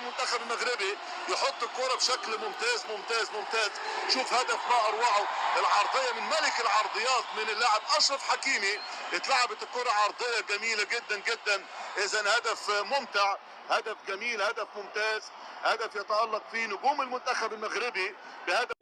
المنتخب المغربي يحط الكرة بشكل ممتاز ممتاز ممتاز. شوف هدف ما اروعه، العرضية من ملك العرضيات من اللاعب اشرف حكيمي، اتلعبت الكرة عرضية جميلة جدا جدا. اذا هدف ممتع، هدف جميل، هدف ممتاز، هدف يتألق فيه نجوم المنتخب المغربي بهدف.